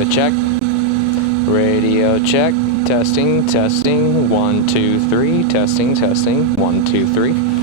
Radio check. Radio check. Testing, testing. 1, 2, 3. Testing, testing. 1, 2, 3.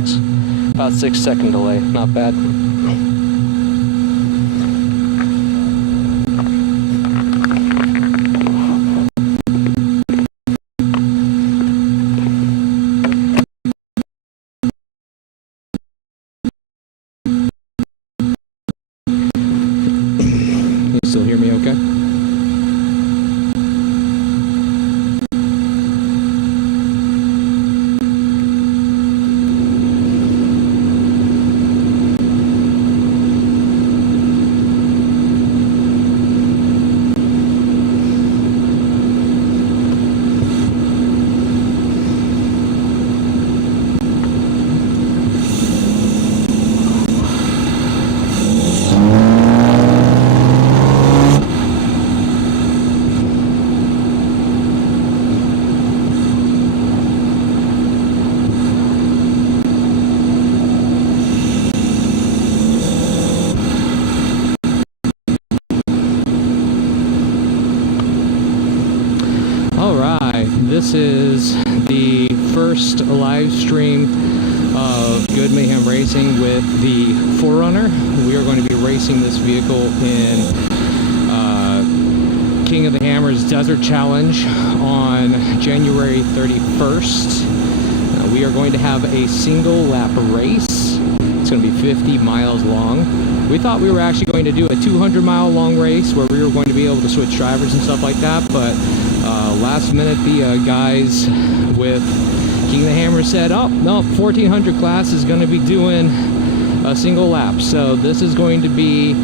1.6. About 6-second delay, not bad. You still hear me okay? This is the first live stream of Good Mayhem Racing with the 4Runner. We are going to be racing this vehicle in King of the Hammers Desert Challenge on January 31st. We are going to have a single lap race. It's going to be 50 miles long. We thought we were actually going to do a 200-mile long race where we were going to be able to switch drivers and stuff like that, but last minute the guys with King of the Hammer said, oh no, 1400 class is going to be doing a single lap. So this is going to be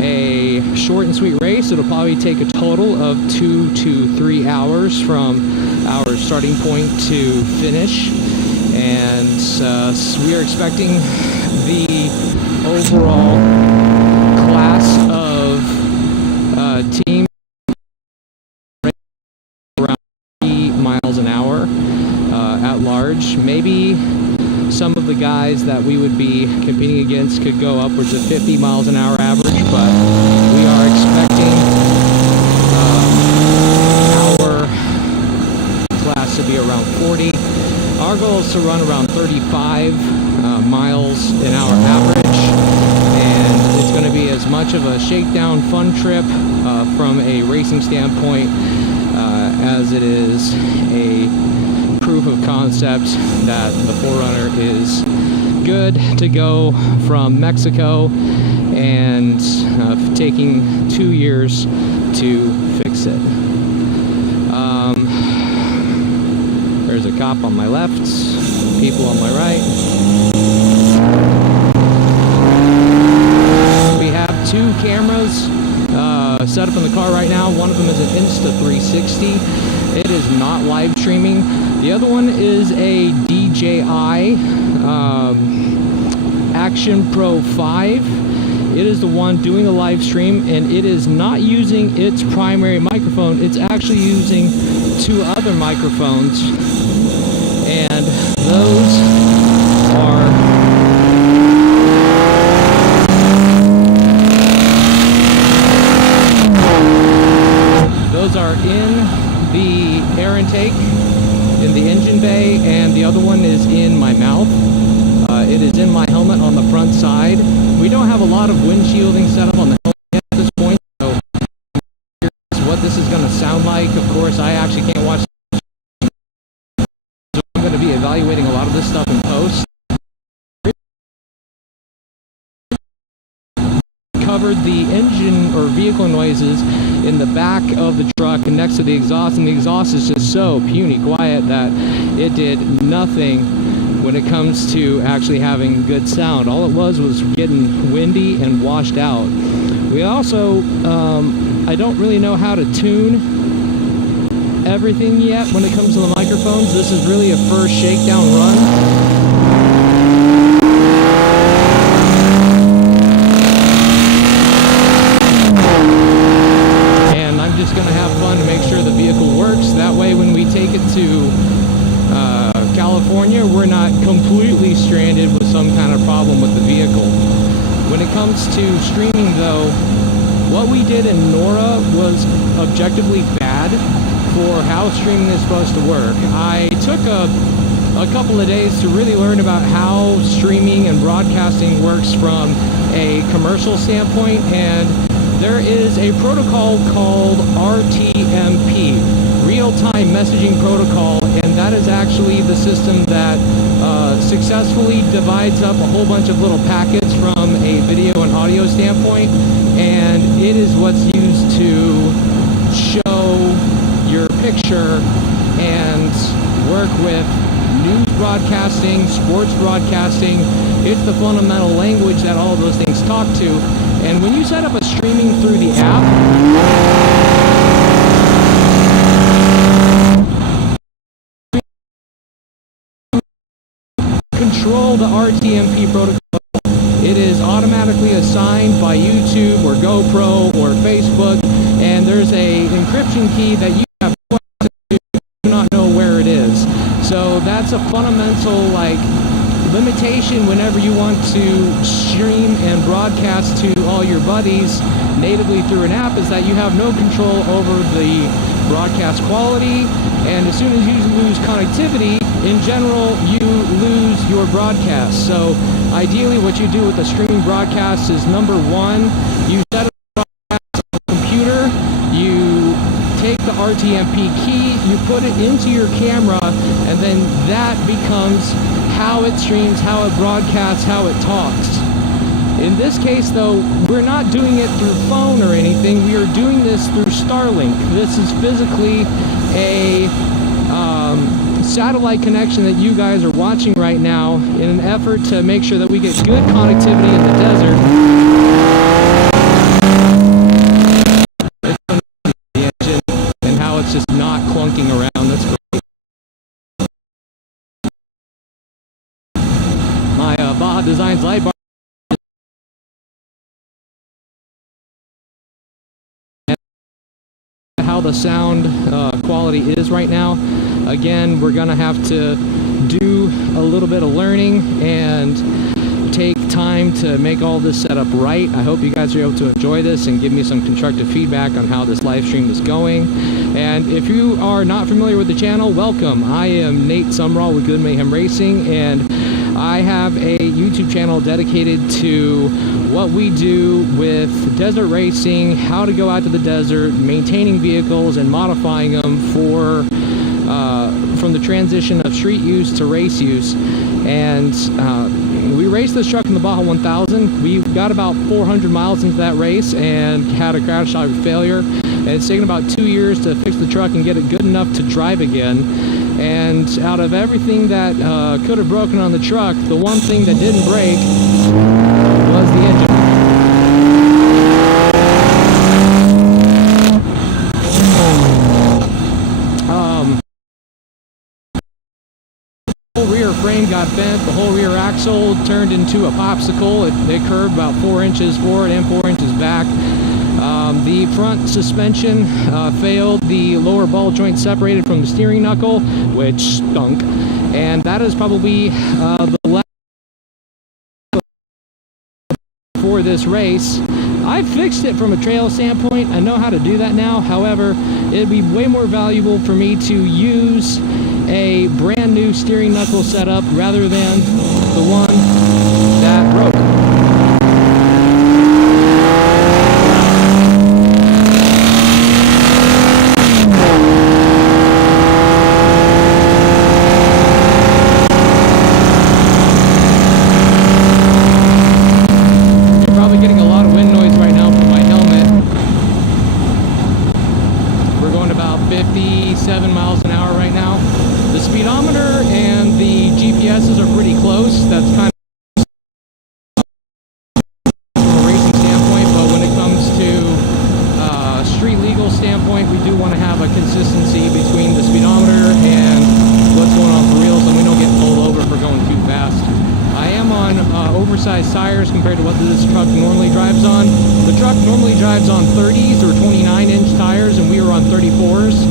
a short and sweet race. It'll probably take a total of 2 to 3 hours from our starting point to finish. And we are expecting the overall class of team around 80 miles an hour at large. Maybe some of the guys that we would be competing against could go upwards of 50 miles an hour average, but we are expecting our class to be around 40. Our goal is to run around 35 miles an hour average, and it's going to be as much of a shakedown fun trip from a racing standpoint as it is a proof of concept that the 4Runner is good to go from Mexico, and taking 2 years to fix it. There's a cop on my left, people on my right. We have 2 cameras set up in the car right now. One of them is an Insta360. It is not live streaming. The other one is a DJI Action Pro 5. It is the one doing a live stream, and it is not using its primary microphone. It's actually using 2 other microphones, and those are in the air intake in the engine bay, and the other one is in my mouth. It is in my helmet on the front side. We don't have a lot of windshielding set up on the helmet at this point, so here's what this is going to sound like. Of course, I actually can't watch, so I'm going to be evaluating a lot of this stuff in post. Covered the engine or vehicle noises in the back of the truck and next to the exhaust, and the exhaust is just so puny quiet that it did nothing when it comes to actually having good sound. All it was getting windy and washed out. We also, I don't really know how to tune everything yet when it comes to the microphones. This is really a first shakedown run. Going to have fun to make sure the vehicle works. That way when we take it to California, we're not completely stranded with some kind of problem with the vehicle. When it comes to streaming though, what we did in Nora was objectively bad for how streaming is supposed to work. I took a a couple of days to really learn about how streaming and broadcasting works from a commercial standpoint, and there is a protocol called RTMP, Real-Time Messaging Protocol, and that is actually the system that successfully divides up a whole bunch of little packets from a video and audio standpoint, and it is what's used to show your picture and work with news broadcasting, sports broadcasting. It's the fundamental language that all of those things talk to. And when you set up a streaming through the app, control the RTMP protocol. It is automatically assigned by YouTube or GoPro or Facebook, and there's a encryption key that you have to do not know where it is. So that's a fundamental limitation whenever you want to stream and broadcast to all your buddies natively through an app, is that you have no control over the broadcast quality, and as soon as you lose connectivity, in general, you lose your broadcast. So ideally what you do with the streaming broadcast is, number one, you set up a broadcast on the computer, you take the RTMP key, you put it into your camera, and then that becomes how it streams, how it broadcasts, how it talks. In this case, though, we're not doing it through phone or anything. We are doing this through Starlink. This is physically a satellite connection that you guys are watching right now in an effort to make sure that we get good connectivity in the desert. The engine and how it's just not clunking around. That's great. My Baja Designs light bar. How the sound quality is right now. Again, we're gonna have to do a little bit of learning and take time to make all this set up right. I hope you guys are able to enjoy this and give me some constructive feedback on how this live stream is going. And if you are not familiar with the channel, welcome. I am Nate Sumrall with Good Mayhem Racing, and I have a YouTube channel dedicated to what we do with desert racing, how to go out to the desert, maintaining vehicles and modifying them for from the transition of street use to race use. And we raced this truck in the Baja 1000. We got about 400 miles into that race and had a crash site failure. And it's taken about 2 years to fix the truck and get it good enough to drive again. And out of everything that could have broken on the truck, the one thing that didn't break was the engine. The whole rear frame got bent, the whole rear axle turned into a popsicle. It curved about 4 inches forward and 4 inches back. The front suspension failed, the lower ball joint separated from the steering knuckle, which stunk, and that is probably the last for this race. I fixed it from a trail standpoint. I know how to do that now. However, it'd be way more valuable for me to use a brand new steering knuckle setup rather than the one that broke. Getting a lot of wind noise right now from my helmet. We're going about 57 miles an hour right now. The speedometer and the GPSs are pretty close. That's kind of from a racing standpoint, but when it comes to street legal standpoint, we do want to have a consistency between the speedometer and what's going on for real, so we don't get pulled over for going too fast. I am on oversized tires compared to what this truck normally drives on. The truck normally drives on 30s or 29-inch tires, and we were on 34s.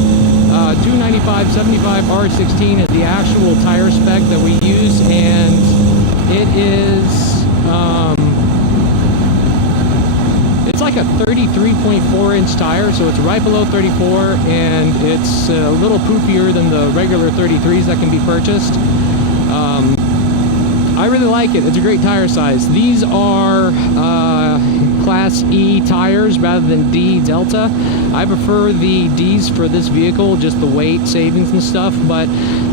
295/75 R16 is the actual tire spec that we use, and it is it's like a 33.4-inch tire, so it's right below 34, and it's a little poofier than the regular 33s that can be purchased. I really like it. It's a great tire size. These are Class E tires rather than D Delta. I prefer the Ds for this vehicle, just the weight savings and stuff, but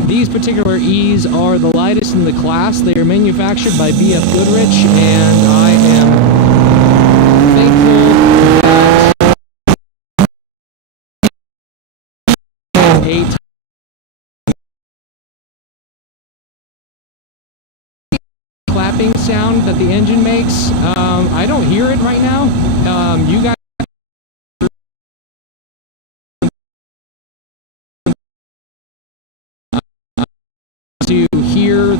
these particular E's are the lightest in the class. They are manufactured by BF Goodrich, and I am thankful that clapping sound that the engine makes. I don't hear it right now. You guys to hear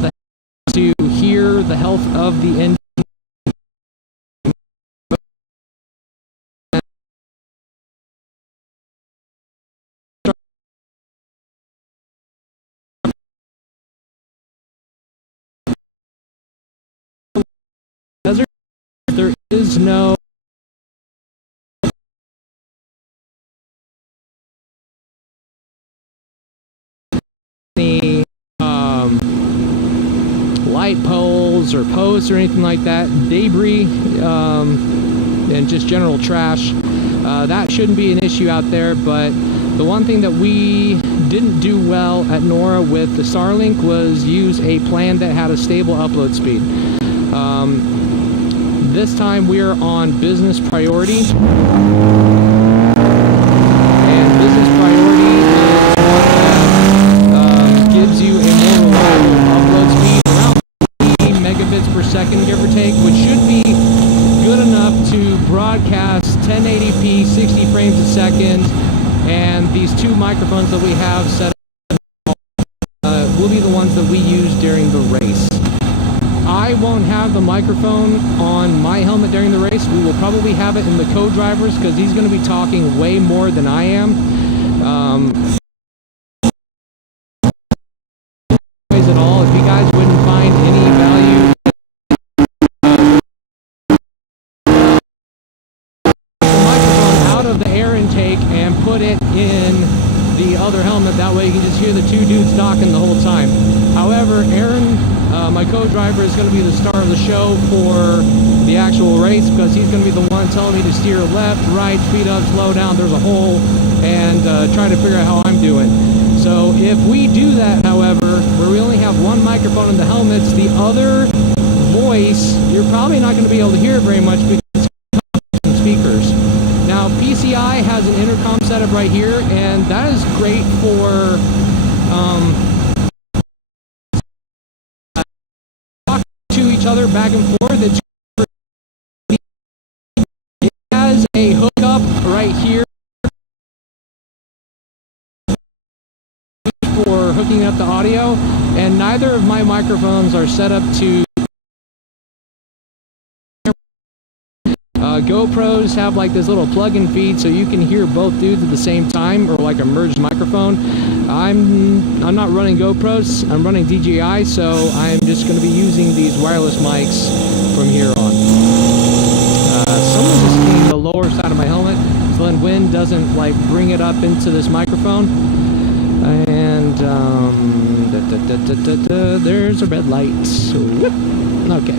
the health of the engine. There is no light poles or posts or anything like that. Debris and just general trash. That shouldn't be an issue out there, but the one thing that we didn't do well at NORRA with the Starlink was use a plan that had a stable upload speed. This time we're on business priority. And business priority is one that gives you a more reliable upload speed, around 50 megabits per second, give or take, which should be good enough to broadcast 1080p, 60 frames a second, and these two microphones that we have set up will be the ones that we use during the race. I won't have the microphone on my helmet during the race. We will probably have it in the co-driver's because he's going to be talking way more than I am. At all, if you guys wouldn't find any value, the microphone out of the air intake and put it in the other helmet. That way you can just hear the two dudes talking the whole time. However, Aaron, my co-driver, is going to be the star of the show for the actual race because he's going to be the one telling me to steer left, right, speed up, slow down, there's a hole, and trying to figure out how I'm doing. So if we do that, however, where we only have one microphone in the helmets, the other voice, you're probably not going to be able to hear it very much because it's from speakers. Now, PCI has an intercom setup right here, and that is great for talking to each other back and forth. It has a hookup right here for hooking up the audio, and neither of my microphones are set up to GoPros have like this little plug-in feed so you can hear both dudes at the same time, or like a merged microphone. I'm not running GoPros, I'm running DJI, so I'm just going to be using these wireless mics from here on. Someone just came to the lower side of my helmet so then wind doesn't like bring it up into this microphone. And there's a red light. Whoop. Okay.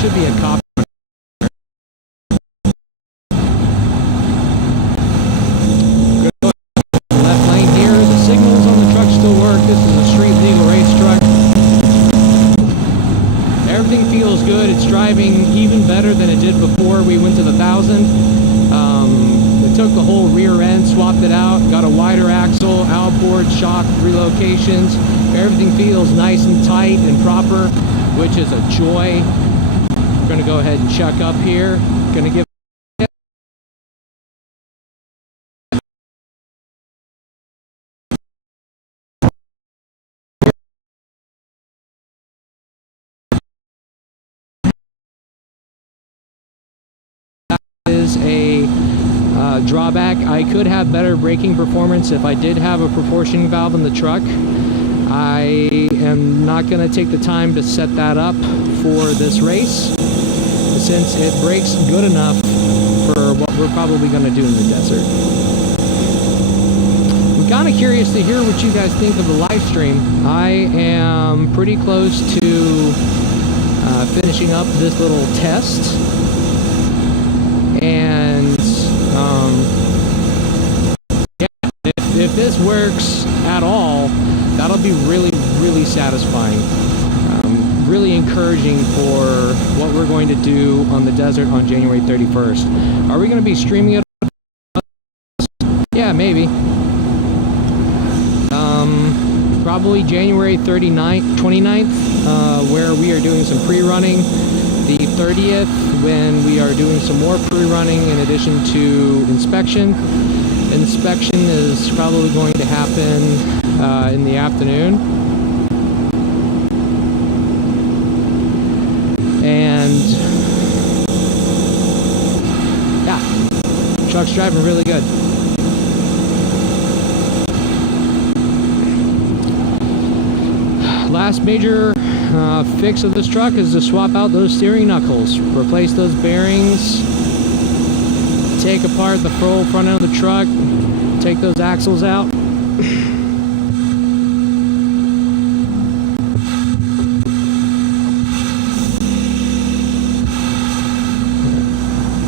Should be a cop. Left lane here. The signals on the truck still work. This is a street legal race truck. Everything feels good. It's driving even better than it did before we went to the 1000. We took the whole rear end, swapped it out, got a wider axle, outboard, shock, relocations. Everything feels nice and tight and proper, which is a joy. We're going to go ahead and check up here. Going to give is a drawback. I could have better braking performance if I did have a proportioning valve in the truck. I am not going to take the time to set that up for this race, since it brakes good enough for what we're probably going to do in the desert. I'm kind of curious to hear what you guys think of the live stream. I am pretty close to finishing up this little test, and yeah, if this works at all, that'll be really, really satisfying. Really encouraging for what we're going to do on the desert on January 31st. Are we going to be streaming it? Yeah, maybe. Probably January 29th, where we are doing some pre-running. The 30th, when we are doing some more pre-running in addition to inspection. Inspection is probably going to happen in the afternoon. And yeah, truck's driving really good. Last major fix of this truck is to swap out those steering knuckles, replace those bearings, take apart the full front end of the truck, take those axles out.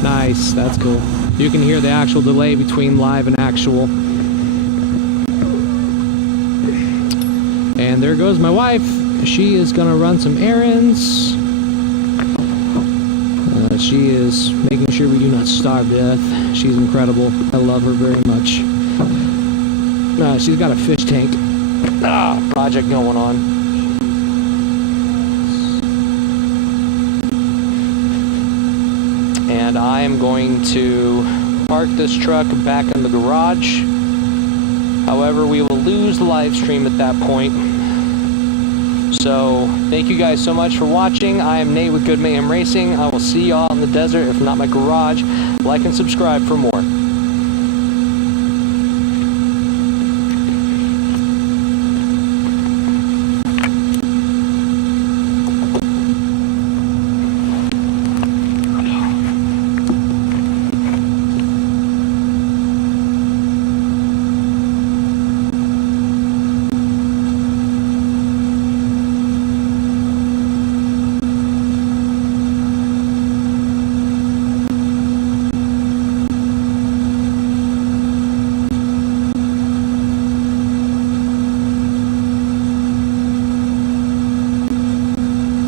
Nice, that's cool. You can hear the actual delay between live and actual. And there goes my wife. She is gonna run some errands. She is making sure we do not starve to death. She's incredible. I love her very much. She's got a fish tank project going on. And I am going to park this truck back in the garage. However, we will lose the live stream at that point. So, thank you guys so much for watching. I am Nate with Good Mayhem Racing. I will see y'all in the desert, if not my garage. Like and subscribe for more.